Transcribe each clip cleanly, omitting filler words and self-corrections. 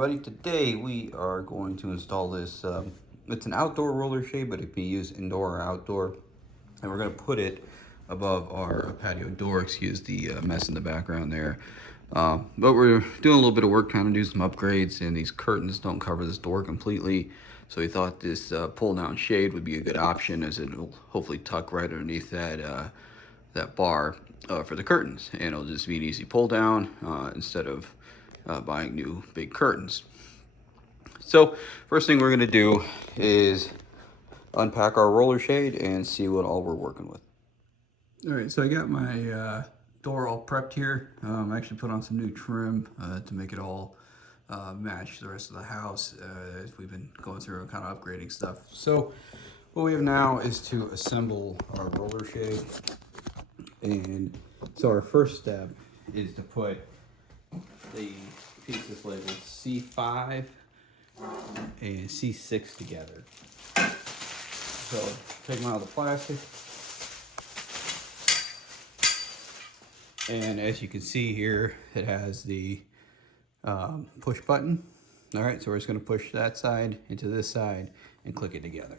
everybody. Today we are going to install this, it's an outdoor roller shade, but it can be used indoor or outdoor. And we're going to put it above our patio door. Excuse the mess in the background there. But we're doing a little bit of work, kind of do some upgrades, and these curtains don't cover this door completely. So we thought this pull down shade would be a good option, as it will hopefully tuck right underneath that that bar for the curtains, and it'll just be an easy pull down instead of buying new big curtains. So first thing we're going to do is unpack our roller shade and see what all we're working with. All right, so I got my door all prepped here. I actually put on some new trim to make it all match the rest of the house as we've been going through and kind of upgrading stuff. So what we have now is to assemble our roller shade. And so our first step is to put the pieces labeled C5 and C6 together. So take them out of the plastic. And as you can see here, it has the push button. All right, so we're just going to push that side into this side and click it together.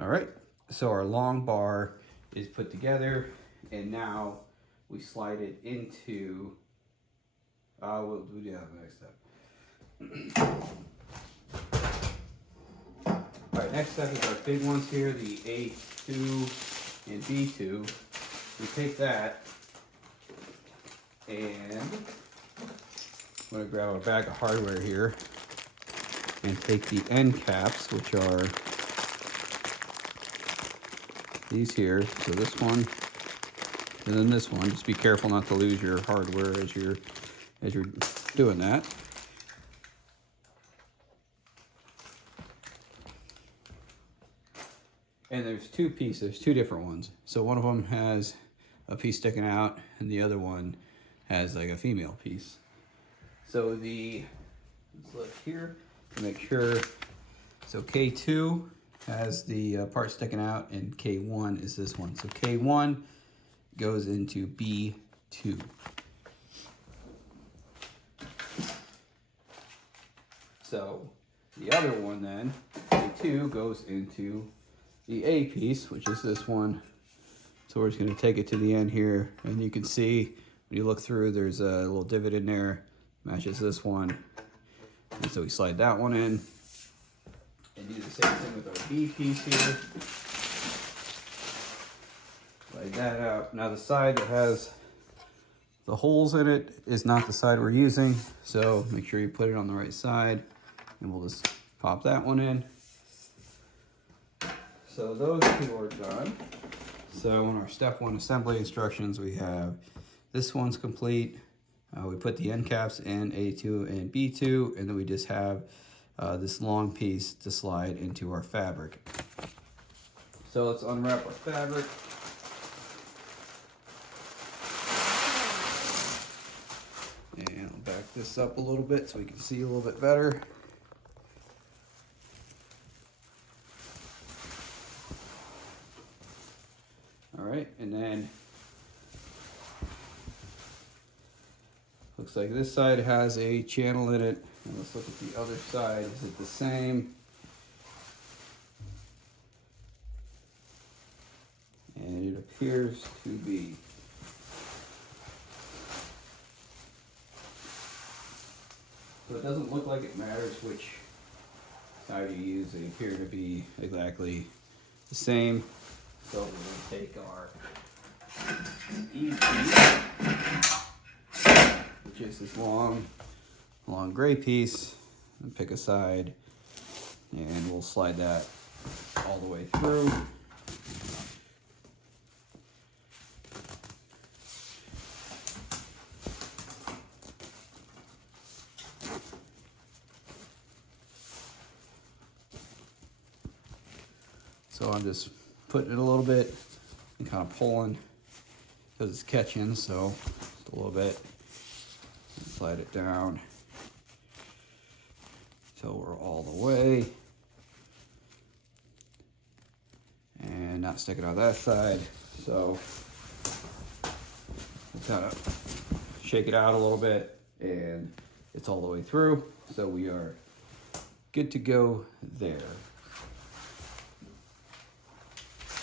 All right, so our long bar is put together, and now we slide it into, we'll do that the next step. All right, next step is our big ones here, the A2 and B2. We take that, and I'm gonna grab a bag of hardware here and take the end caps, which are these here. So this one, and then this one. Just be careful not to lose your hardware as you're doing that. And there's two pieces, two different ones. So one of them has a piece sticking out, and the other one has like a female piece. So let's look here to make sure. So K2 has the part sticking out, and K1 is this one. So K1 goes into B2. So the other one then, K2, goes into the A piece, which is this one. So we're just going to take it to the end here, and you can see when you look through, there's a little divot in there, matches this one. And so we slide that one in. And do the same thing with our B piece here. Slide that out. Now the side that has the holes in it is not the side we're using, so make sure you put it on the right side, and we'll just pop that one in. So those two are done. So in our step one assembly instructions, we have this one's complete. We put the end caps in A2 and B2, and then we just have this long piece to slide into our fabric. So let's unwrap our fabric. And I'll back this up a little bit so we can see a little bit better. All right, and then looks like this side has a channel in it. And let's look at the other side. Is it the same? And it appears to be. So it doesn't look like it matters which side you use. They appear to be exactly the same. So we're going to take our E piece, which is this long gray piece, and pick a side, and we'll slide that all the way through. So I'm just putting it a little bit and kind of pulling because it's catching, so just a little bit. Slide it down till we're all the way. And not sticking out that side. So kind of shake it out a little bit, and it's all the way through. So we are good to go there.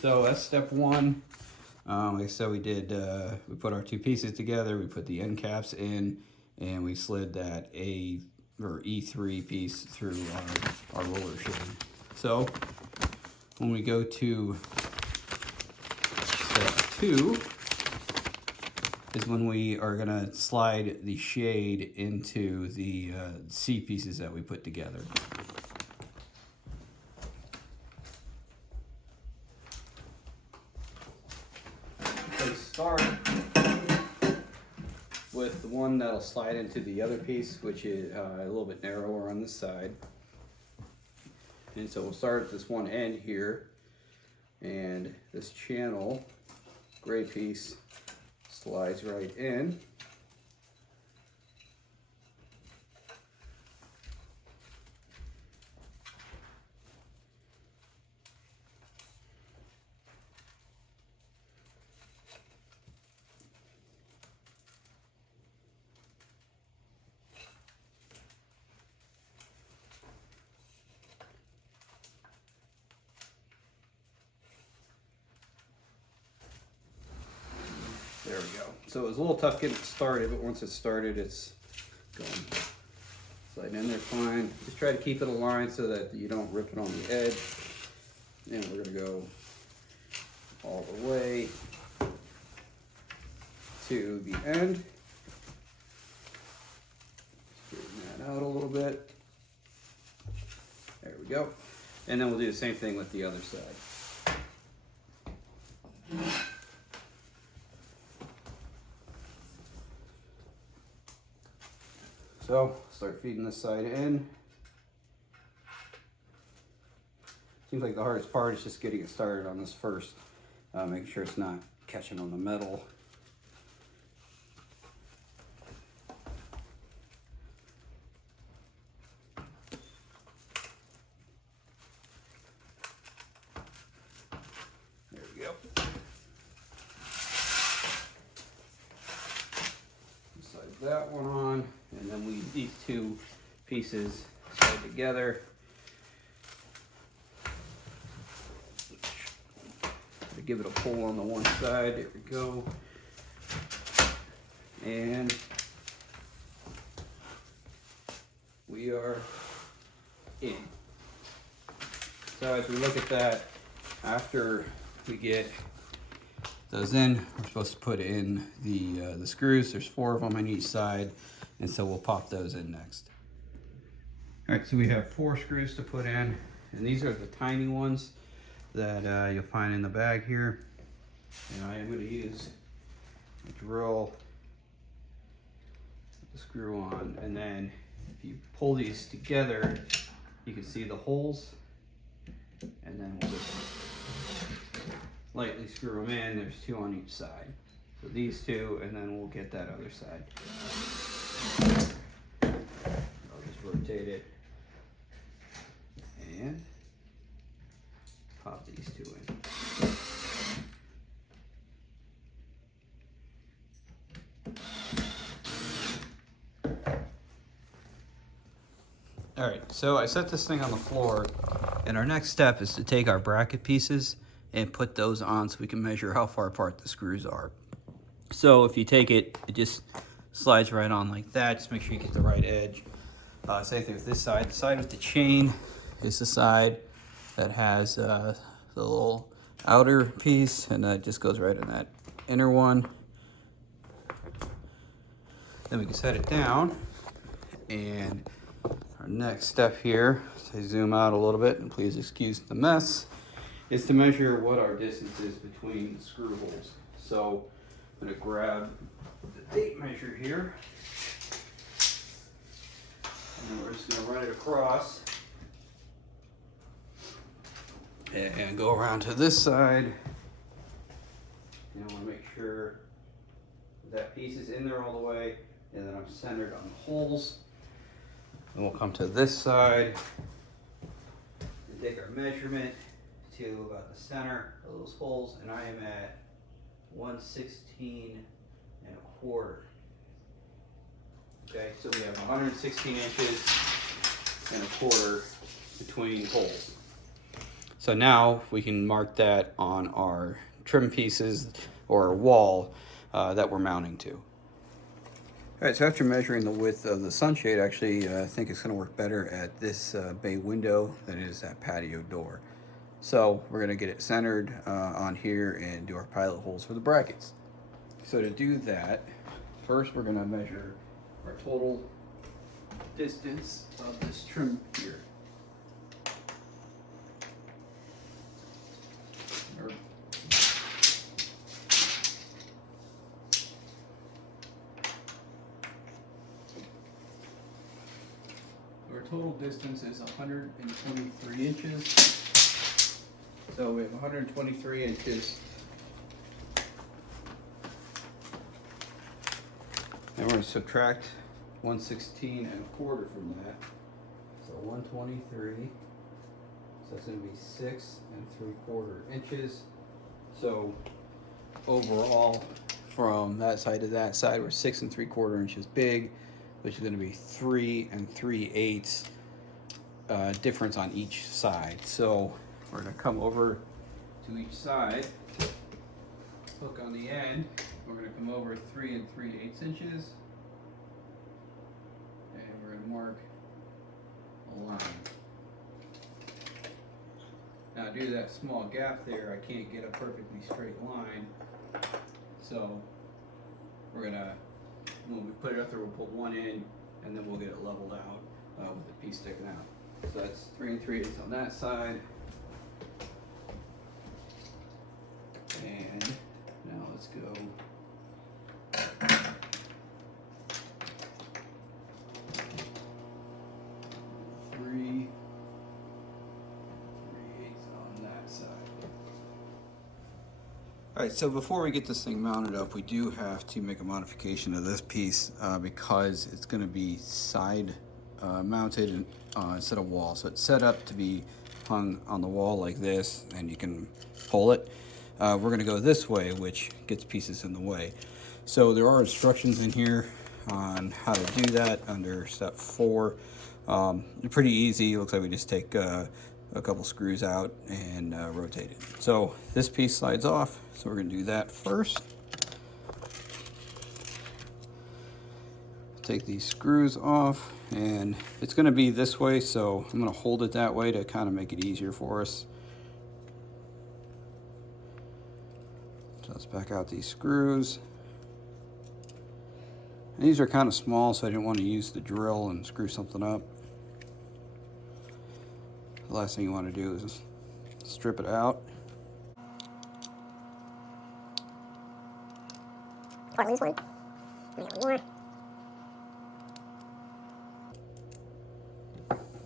So that's step one. Like I said, we put our two pieces together, we put the end caps in, and we slid that E3 piece through our roller shade. So when we go to step two is when we are gonna slide the shade into the C pieces that we put together. So start with the one that'll slide into the other piece, which is a little bit narrower on this side. And so we'll start at this one end here, and this channel gray piece slides right in. There we go. So it was a little tough getting it started, but once it's started, it's going. Sliding in there fine. Just try to keep it aligned so that you don't rip it on the edge. And we're gonna go all the way to the end. Straighten that out a little bit. There we go. And then we'll do the same thing with the other side. So start feeding this side in. Seems like the hardest part is just getting it started on this first, making sure it's not catching on the metal. There we go. Slide that one on. And then these two pieces slide together. Give it a pull on the one side. There we go. And we are in. So as we look at that, after we get those in, we're supposed to put in the screws. There's 4 of them on each side, and so we'll pop those in next. All right, so we have 4 screws to put in, and these are the tiny ones that you'll find in the bag here. And I am going to use a drill with the screw on, and then if you pull these together, you can see the holes, and then we'll just lightly screw them in. There's 2 on each side. So these 2, and then we'll get that other side. I'll just rotate it and pop these 2 in. All right, so I set this thing on the floor, and our next step is to take our bracket pieces and put those on so we can measure how far apart the screws are. So if you take it, it just slides right on like that. Just make sure you get the right edge. Same thing with this side. The side with the chain is the side that has the little outer piece, and that just goes right in that inner one. Then we can set it down, and our next step here, so I zoom out a little bit, and please excuse the mess, is to measure what our distance is between the screw holes. So I'm going to grab the tape measure here, and we're just going to run it across and go around to this side. And I want to make sure that piece is in there all the way, and then I'm centered on the holes. And we'll come to this side and take our measurement to about the center of those holes, and I am at 1/16 116.25. Okay, so we have 116 inches and a quarter between holes. So now we can mark that on our trim pieces or wall that we're mounting to. All right, so after measuring the width of the sunshade, actually I think it's going to work better at this bay window than it is that patio door. So we're going to get it centered on here and do our pilot holes for the brackets. So to do that, first we're going to measure our total distance of this trim here. Our total distance is 123 inches. So we have 123 inches. And we're going to subtract 116.25 from that. So 123. So that's going to be 6 3/4 inches. So overall, from that side to that side, we're 6 3/4 inches big, which is going to be 3 3/8 difference on each side. So we're going to come over to each side, hook on the end. We're going to come over 3 3/8 inches, and we're going to mark a line. Now, due to that small gap there, I can't get a perfectly straight line, so we're going to, when we put it up there, we'll put one in, and then we'll get it leveled out with the piece sticking out. So that's 3 3/8 on that side. And now let's go. 3 3/8 on that side. All right, so before we get this thing mounted up, we do have to make a modification to this piece because it's going to be side mounted instead of wall. So it's set up to be hung on the wall like this, and you can pull it. We're going to go this way, which gets pieces in the way. So there are instructions in here on how to do that under step 4. Pretty easy. It looks like we just take a couple screws out and rotate it. So this piece slides off, so we're going to do that first. Take these screws off, and it's going to be this way, so I'm going to hold it that way to kind of make it easier for us. So let's back out these screws. And these are kind of small, so I didn't want to use the drill and screw something up. The last thing you want to do is strip it out. Or lose one. Maybe more.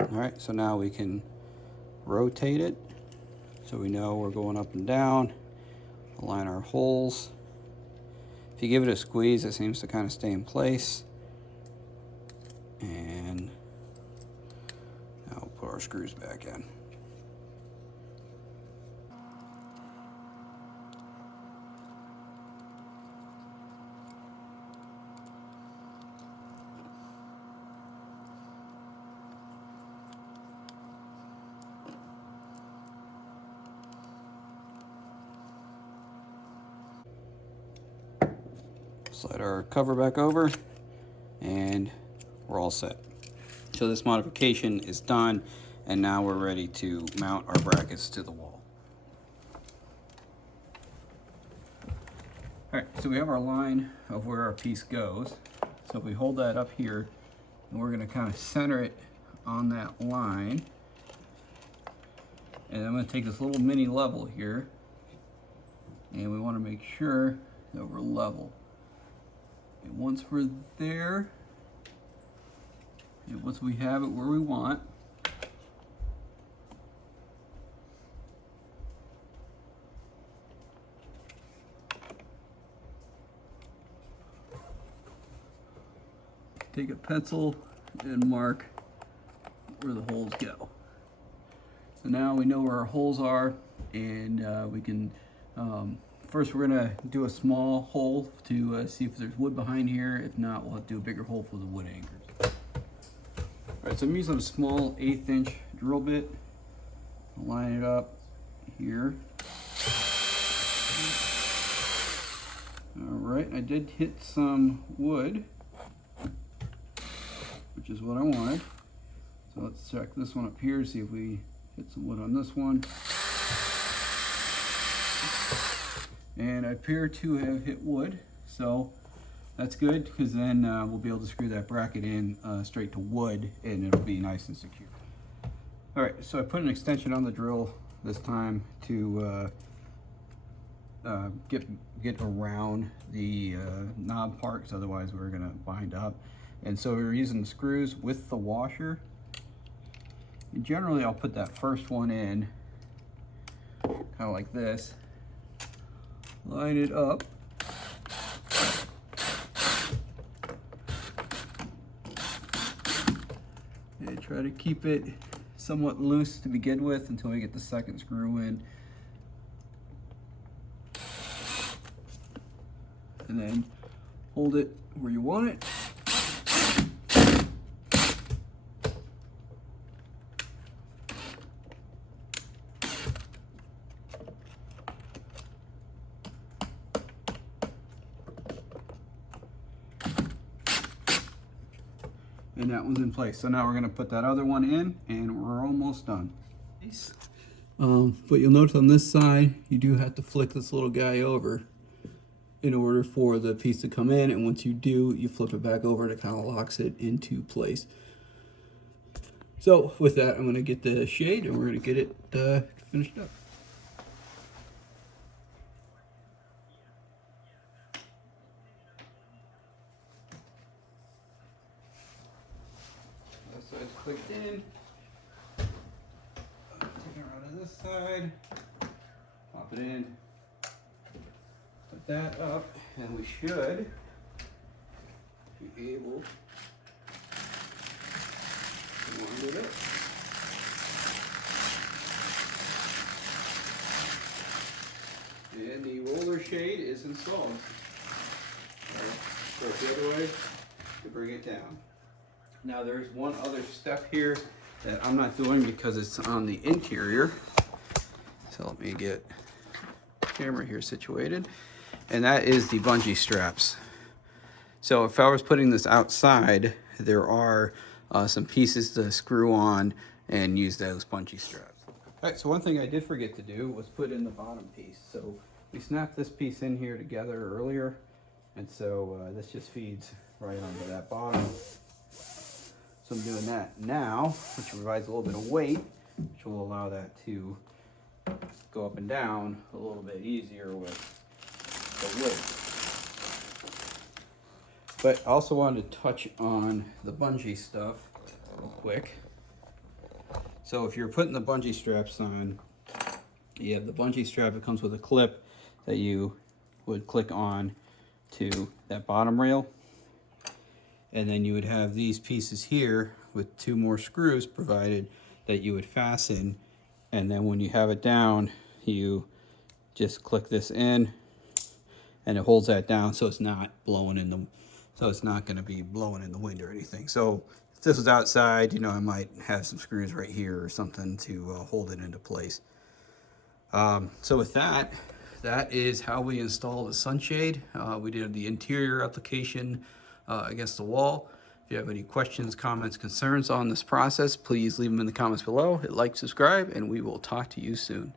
All right, so now we can rotate it so we know we're going up and down. Align our holes. If you give it a squeeze, it seems to kind of stay in place. And now we'll put our screws back in. Slide our cover back over, and we're all set. So this modification is done, and now we're ready to mount our brackets to the wall. All right, so we have our line of where our piece goes. So if we hold that up here, and we're going to kind of center it on that line, and I'm going to take this little mini level here, and we want to make sure that we're level. And once we're there, and once we have it where we want, take a pencil and mark where the holes go. So now we know where our holes are, and we can first we're gonna do a small hole to see if there's wood behind here. If not, we'll have to do a bigger hole for the wood anchors. All right, so I'm using a small 1/8 inch drill bit. I'll line it up here. All right, I did hit some wood, which is what I wanted. So let's check this one up here, see if we hit some wood on this one. And I appear to have hit wood, so that's good, because then we'll be able to screw that bracket in straight to wood, and it'll be nice and secure. All right, so I put an extension on the drill this time to get around the knob part, because otherwise we're gonna bind up. And so we're using the screws with the washer. And generally I'll put that first one in kind of like this, line it up, and try to keep it somewhat loose to begin with until we get the second screw in. And then hold it where you want it. And that one's in place. So now we're gonna put that other one in, and we're almost done. But you'll notice on this side, you do have to flick this little guy over in order for the piece to come in, and once you do, you flip it back over and it kind of locks it into place. So with that, I'm gonna get the shade and we're gonna get it finished up. So it's clicked in. Take it out of this side, pop it in, put that up, and we should be able to wind it up. And the roller shade is installed. All right, start the other way to bring it down. Now there's one other step here that I'm not doing because it's on the interior. So let me get the camera here situated. And that is the bungee straps. So if I was putting this outside, there are some pieces to screw on and use those bungee straps. All right, so one thing I did forget to do was put in the bottom piece. So we snapped this piece in here together earlier. And so this just feeds right onto that bottom. So I'm doing that now, which provides a little bit of weight, which will allow that to go up and down a little bit easier with the wood. But I also wanted to touch on the bungee stuff real quick. So if you're putting the bungee straps on, you have the bungee strap. It comes with a clip that you would click on to that bottom rail. And then you would have these pieces here with 2 more screws provided that you would fasten. And then when you have it down, you just click this in and it holds that down so it's not blowing in the, so it's not gonna be blowing in the wind or anything. So if this was outside, you know, I might have some screws right here or something to hold it into place. So with that, that is how we install the sunshade. We did the interior application against the wall. If you have any questions, comments, concerns on this process, please leave them in the comments below. Hit like, subscribe, and we will talk to you soon.